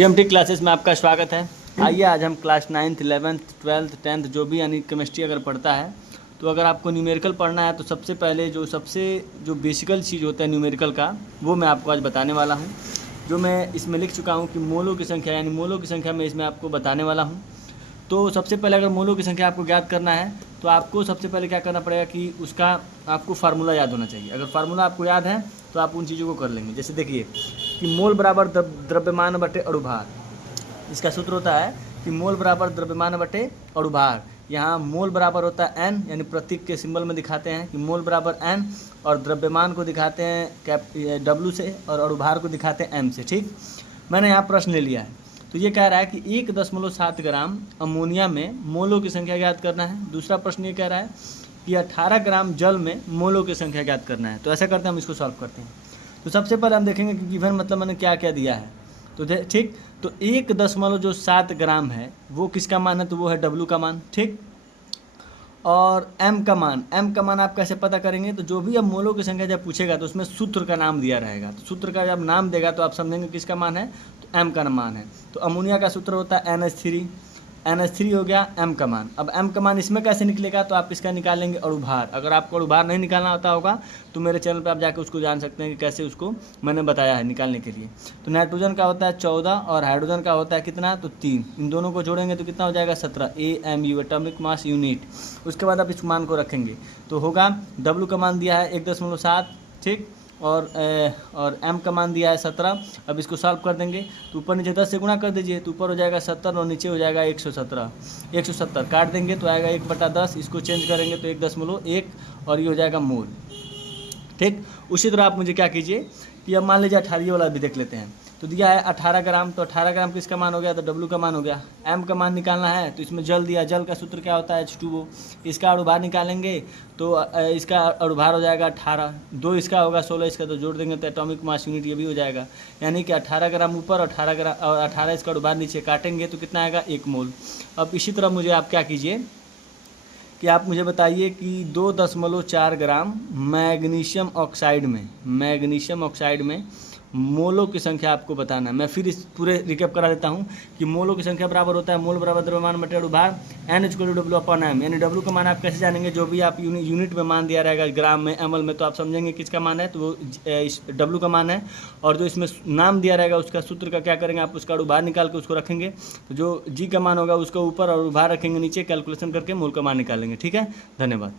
DMT classes में आपका स्वागत है। आइए आज हम class 9th 11th 12th 10th जो भी यानी केमिस्ट्री अगर पढ़ता है तो अगर आपको न्यूमेरिकल पढ़ना है तो सबसे पहले जो बेसिकल चीज़ होता है न्यूमेरिकल का वो मैं आपको आज बताने वाला हूँ। जो मैं इसमें लिख चुका हूँ कि मोलों की संख्या यानी मोलों की संख्या मैं इसमें आपको बताने वाला हूँ। तो सबसे पहले अगर मोलों की संख्या आपको ज्ञात करना है तो आपको सबसे पहले क्या करना पड़ेगा कि उसका आपको फार्मूला याद होना चाहिए। अगर फार्मूला आपको याद है तो आप उन चीज़ों को कर लेंगे। जैसे देखिए कि मोल बराबर द्रव्यमान बटे अणुभार, इसका सूत्र होता है कि मोल बराबर द्रव्यमान बटे अणुभार। यहाँ मोल बराबर होता है एन, यानी प्रतीक के सिंबल में दिखाते हैं कि मोल बराबर एन, और द्रव्यमान को दिखाते हैं डब्ल्यू से और अणुभार को दिखाते हैं एम से। ठीक, मैंने यहाँ प्रश्न ले लिया है। तो ये कह रहा है कि 1.7 ग्राम अमोनिया में मोलों की संख्या ज्ञात करना है। दूसरा प्रश्न ये कह रहा है कि 18 ग्राम जल में मोलों की संख्या ज्ञात करना है। तो ऐसा करते हैं, हम इसको सॉल्व करते हैं। तो सबसे पहले हम देखेंगे कि गिवन मतलब मैंने क्या क्या दिया है। तो ठीक, तो 1.7 ग्राम है वो किसका मान है, तो वो है डब्ल्यू का मान। ठीक, और एम का मान आप कैसे पता करेंगे, तो जो भी अब मोलों की संख्या जब पूछेगा तो उसमें सूत्र का नाम दिया रहेगा। तो सूत्र का जब नाम देगा तो आप समझेंगे किसका मान है, तो एम का मान है। तो अमोनिया का सूत्र होता है NH3 हो गया एम का मान। अब एम का मान इसमें कैसे निकलेगा, तो आप इसका निकालेंगे अणुभार। अगर आपको अणुभार नहीं निकालना आता होगा तो मेरे चैनल पर आप जाकर उसको जान सकते हैं कि कैसे उसको मैंने बताया है निकालने के लिए। तो नाइट्रोजन का होता है 14 और हाइड्रोजन का होता है कितना, तो 3। इन दोनों को जोड़ेंगे तो कितना हो जाएगा 17 AMU एटॉमिक मास यूनिट। उसके बाद आप इस मान को रखेंगे तो होगा डब्ल्यू का मान दिया है 1.7, ठीक, और एम का मान दिया है 17। अब इसको सॉल्व कर देंगे तो ऊपर नीचे 10 से गुणा कर दीजिए तो ऊपर हो जाएगा 70 और नीचे हो जाएगा 170 काट देंगे तो आएगा 1/10। इसको चेंज करेंगे तो 1.1 और ये हो जाएगा मोल। ठीक, उसी तरह आप मुझे क्या कीजिए कि अब मान लीजिए 18 वाला भी देख लेते हैं। तो दिया है 18 ग्राम, तो 18 ग्राम किसका मान हो गया, तो डब्ल्यू का मान हो गया। एम का मान निकालना है तो इसमें जल दिया, जल का सूत्र क्या होता है H2O। इसका अणुभार निकालेंगे तो इसका अणुभार हो जाएगा 18, 2 इसका होगा 16, इसका तो जोड़ देंगे तो एटॉमिक मास यूनिट ये भी हो जाएगा। यानी कि 18 ग्राम ऊपर और 18 ग्राम और 18 इसका अणुभार नीचे काटेंगे तो कितना आएगा 1 मोल। अब इसी तरह मुझे आप क्या कीजिए कि आप मुझे बताइए कि 2.4 ग्राम मैग्नीशियम ऑक्साइड में मोलों की संख्या आपको बताना है। मैं फिर इस पूरे रिकैप करा देता हूँ कि मोलों की संख्या बराबर होता है मोल बराबर द्रव्यमान बटे अणुभार NH/W/m। यानी डब्ल्यू का मान आप कैसे जानेंगे, जो भी आप यूनिट में मान दिया रहेगा ग्राम में ml में तो आप समझेंगे किसका मान है, तो वो डब्ल्यू का मान है। और जो इसमें नाम दिया रहेगा उसका सूत्र का क्या करेंगे, आप उसका अणुभार निकाल के उसको रखेंगे। तो जो जी का मान होगा उसका ऊपर और अणुभार रखेंगे नीचे, कैलकुलेशन करके मोल का मान निकालेंगे। ठीक है, धन्यवाद।